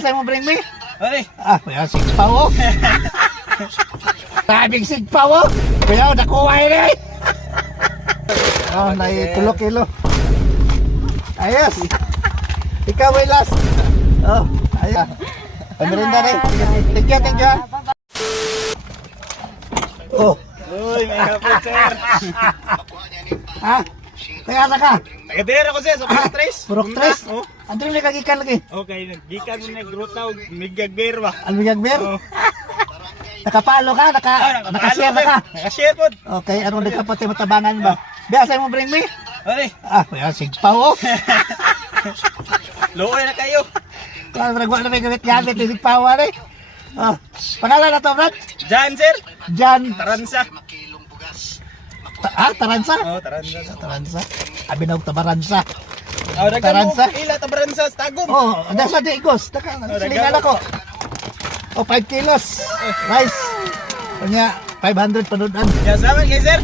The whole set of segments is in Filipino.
Saan mo bring me? Pare. Kaya sigpaw oh. Sabing sigpaw oh. Kaya nakuha yun eh. Nai 10 kilo. Ayos. Ikaw ay last. Ayos. Pamirinda rin. Thank you. Uy, may hapon, sir. Kaya ka? Tagadera ko, sir, sa Purok 3. Purok 3? Ano yung nakagikan lagi? Okay, gikan mo na gruta o migagber ba? Almigagber? Nakapalo ka? Nakashare na ka? Nakashare po. Okay, anong nagkapatid matabangan ba? Biya, saan mo bring me? Pare. Kaya sigpaw oh. Luoy na kayo. Kaya nagwa na may gamit-gamit, sigpaw eh. Pangalan na to, Brad? Jan, sir. Jan. Taransa. Taransa? Taransa. Taransa. Abinawag tabaransa. Taransa. Ila, tabaransa, tagom. Nasa di igos. Silingan ako. 5 kilos. Rice. Kanya, 500 panudan. Yan, salamat kay sir.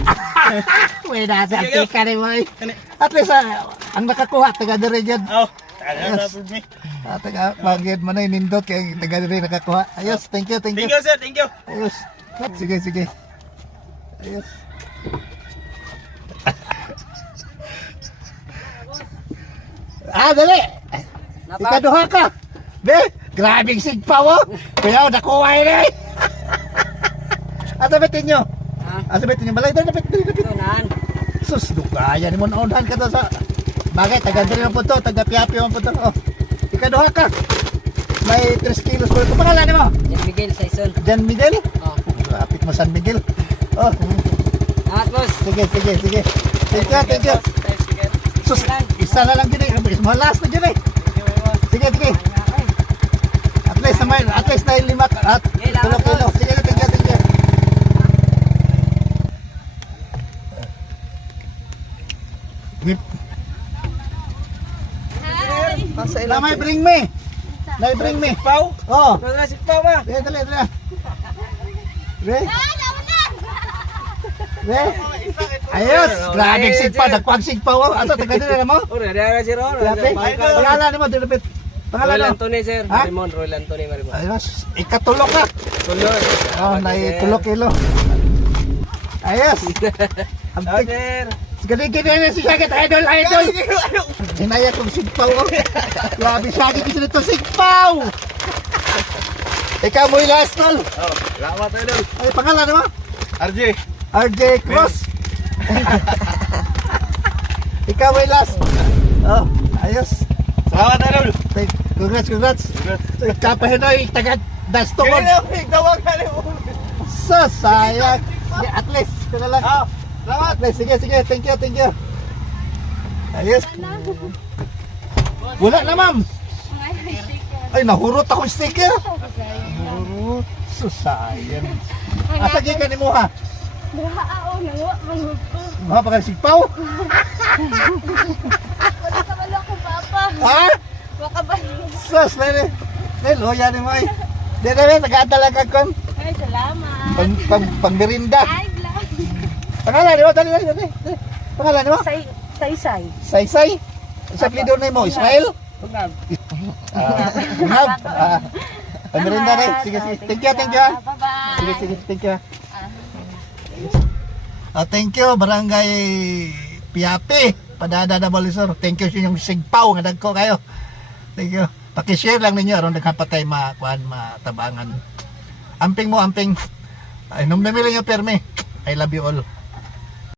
Uy, nasa antika rin mo eh. At least, ang nakakuha, taga-dire dyan. Taga po me. Taga-bagid mo na inindot, kaya taga-dire nakakuha. Ayos, thank you. Thank you, sir. Thank you. Ayos. Sige. Ayos. Dali! Ikaduha ka! Be, grabing sigpaw oh! Kaya nakuha yun eh! Sabitin nyo! Sabitin nyo, balay dali, dapit! Sus, dukaya ni mo naunhan ka to sa... Bagay, taga-dali mo po to, taga-piapi mo po to. Ikaduha ka! May 3 kilos po. Kung pangalan mo? Jan Miguel, Saison. Jan Miguel? Lapit mo San Miguel. Boss. Sige. Thank you. Sus, isa na lang din eh. Malas na din eh. Sige. At least na 5 at 10 kilo. Sige, thank you. Lamay bring me. Pau? Pau ba? Dali. Ayos, grabing sigpaw, nagpag sigpaw. Ato, taga-dira mo? Pangalan mo, dilapit. Royal Anthony, sir. Ha? Marimon, Royal Anthony, Marimon. Ayos, ikatulok ka. Tuloy. Nai 10 kilo. Ayos. Sir. Gani na si Shagit, idol. Hinaya kong sigpaw. Grabe Shagit, isa nito sigpaw. Ikaw mo yung last, tol. Salamat, idol. Ay, pangalan mo? RJ Cross. Ikaw ay last. Ayos. Salamat, idol. Congrats. Kapahinoy, taga-dasto mo. Tawag ka rin mo. Sayang. At least, ito na lang. Salamat. At least, sige. Thank you. Ayos. Wala na, ma'am. Ay, nahurot akong sticker. Nahurot. Sayang. Asa ka ni mo ha? Mga pagkasigpaw? Wala ka wala ko, Papa. Ha? Waka ba? Sus, loya ni mo ay. Di na nag-aadala ka kon. Ay, salamat. Pang-merinda. Ay, vlog. Pangalan mo, dali. Pangalan mo? Say. Saysay? Sa plido na mo, Ismael? Tungab. Unab? Pang-merinda rin. Sige. Thank you. Bye-bye. Sige, thank you. Thank you, Barangay Piapi. Padada na Balisor. Thank you sa inyong sigpaw nga dagko kayo. Thank you. Paki-share lang ninyo aron nagkapatay matabangan. Amping mo. Ay, nung namili nyo perme. I love you all.